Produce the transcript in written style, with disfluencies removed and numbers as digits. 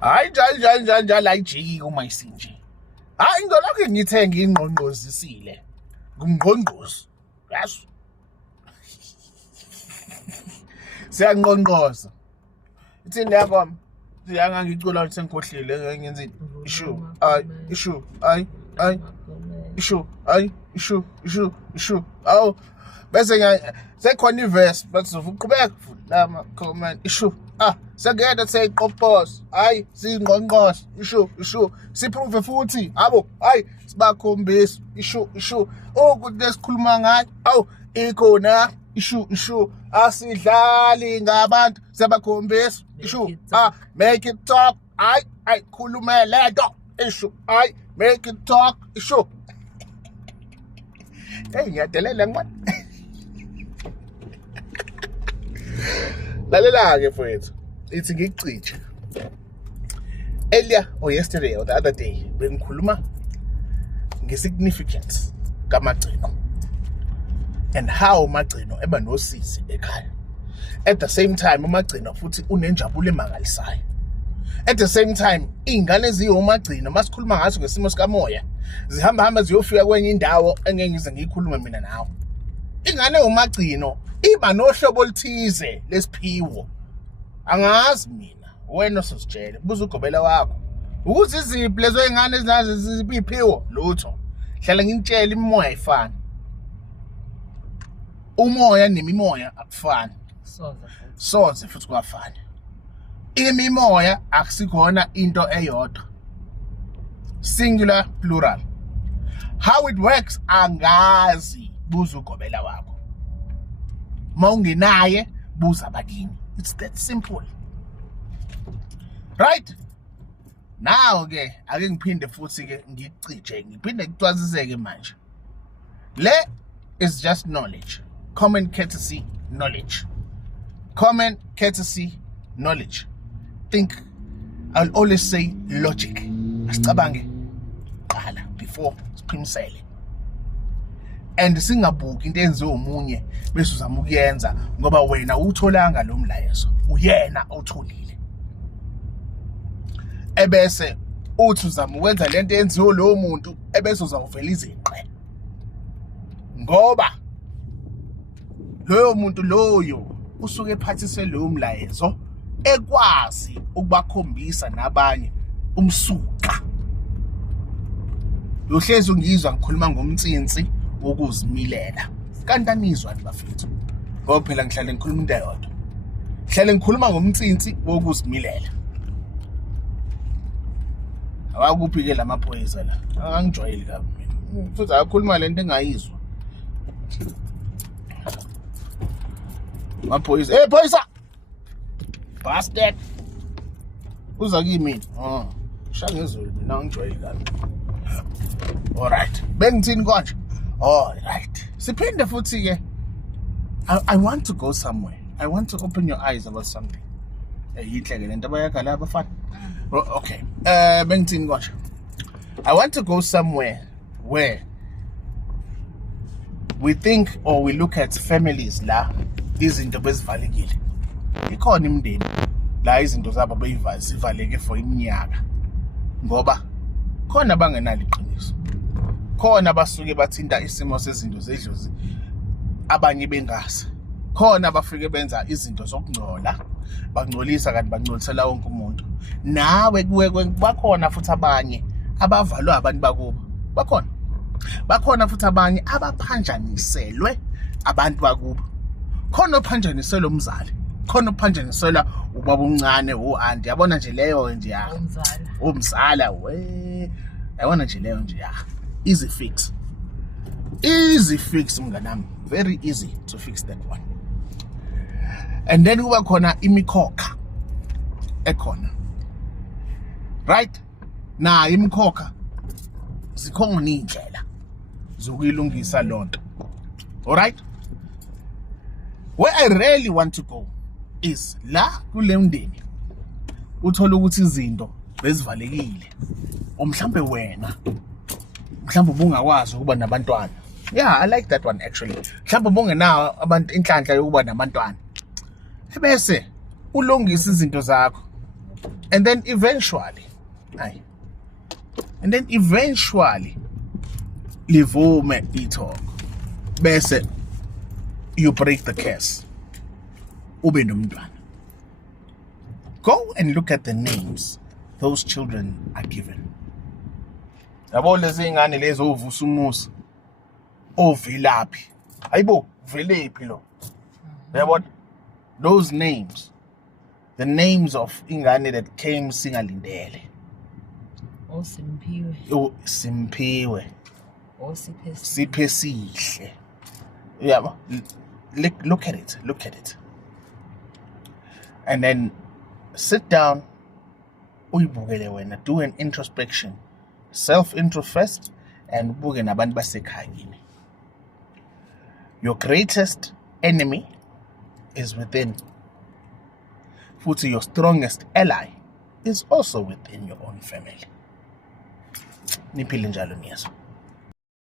hayi njalo ayijiki kumayisinje. Hayi ngizolokhu ngithenga ingqongqozisile ngumngqongqozi yazi siyangqongqoza ithini yabo siyanga ngicula sengikhohlile ngenza issue issue aw bese sekhona iverse bese uqhubeka lama comment issue sekuyena seyiqophoza hayi singqongqoza issue siprove futhi abo hayi sibakhombisa issue ukuthi lesikhuluma ngayo aw ikhona issue asidlali ngabantu siyabakhombisa issue make it talk hayi khuluma lento issue hayi make it talk issue hey ngiyadelela ngwan lalela-ke mfowethu ithi ngikucije earlier or yesterday or the other day bengikhuluma nge-significance kamagcino and how umagcino eba nosisi ekhaya. At the same time umagcino futhi unenjabulo emangalisayo. At the same time iy'ngane eziyomagcino masikhuluma ngaso ngesimo sikamoya zihamba ziyofika kwenye indawo engeke ngize ngiyikhulume mina nawe. Ingane yomagcino iba nohlobo oluthize lesiphiwo. Angazi mina wena osizitshele buza ugobela wakho ukuthi iziphi lezo y'ngane ezinazo ziphiwo lutho. Hlala ngintshela imimoya ayifani. Umoya nemimoya akufani. Soze futhi kwafana. Imimoya akusikhona into eyodwa. Singular plural. How it works angazi buza ugobela wakho. Mawungenaye buza bakini. It's that simple. Right? Now ke ake ngiphinde futhi ke ngicije ngiphinde ngicwaziseke manje. Le is just knowledge. Common courtesy knowledge. Common courtesy knowledge. Think, I'll always say logic. Asicabange qala before siqinisele. And singabuki into enziwe umunye bese uzama ukuyenza ngoba wena utholanga lo mlayezo uyena otholile. Ebese uthi uzama ukwenza lento enziwe lo muntu ebese uzawuvela izinqe. Ngoba loyo muntu loyo usuke ephathise lo mlayezo ekwazi ukubakhombisa nabanye umsuka. Uhlezi ungizwa ngikhuluma ngomtsinsi ukuzimilela. Kanti anizwani bafethu? Ngoba phela ngihlale ngikhuluma into eyodwa. Ngihlale ngikhuluma ngomtsinsi wokuzimilela. Awakuphi ke lamaphoyisa la? Angijwayeli kabi mina. Futhi ayakhuluma lento engayizwa. Maphoyisa, hey phoyisa! Bastard. Uza kimi. Shangezulu mina angijwayeli kabi. All right. Bengithini konje? All right. Siphinde futhi ke I want to go somewhere. I want to open your eyes about something. Yihle ke lento abayakha la abafana. Okay. Bengithini konje? I want to go somewhere where we think or we look at families la izinto bezivalekile. Ikhona imindeni la izinto zabo beyivaleke for iminyaka. Ngoba khona abangenalo iqiniso. Khona basuke bathinta isimo sezinto zedlozi abanye bengazi. Khona bafike benza izinto zokungcola, bangcolisa kanti bangcolisela wonke umuntu. Nawe kuwe bakhona futhi abanye abavalwe abantu bakubo. Bakhona futhi abanye abaphanjaniselwe abantu bakubo. Khona ophanjaniselwe umzali, khona ophanjaniselwa ubaba uncane uanti. Yabona nje leyo nje ya. Umzala we. Yabona nje leyo nje ya. Easy fix. Easy fix mnganami. Very easy to fix that one. And then kuba khona imikhokha ekhona. Right? Na imikhokha zikhona indlela zokuyilungisa lonto. All right? Where I really want to go is la kule mndeni uthola ukuthi izinto bezivalekile. Omhlambe wena mhlawumbe ubungakwazi ukuba nabantwana. Yeah, I like that one actually. Mhlawumbe ubungenawo abantu inhlanhla yokuba nabantwana. Bese ulungisa izinto zakho. And then eventually livume ithoko bese you break the curse ube nomntwana. Go and look at the names those children are given. Yabo lezi ngane lezo ovusa umusa ovilaphi ayibo vilephi lo yabo those names, the names of ingane that came singalindele. Simpiwe siphe sihle. Yeah, look at it and then sit down uyibukele wena, do an introspection, self-intro first, and ubuke nabantu basekhaya kini. Your greatest enemy is within. Futhi your strongest ally is also within your own family. Niphile njalo Mieso.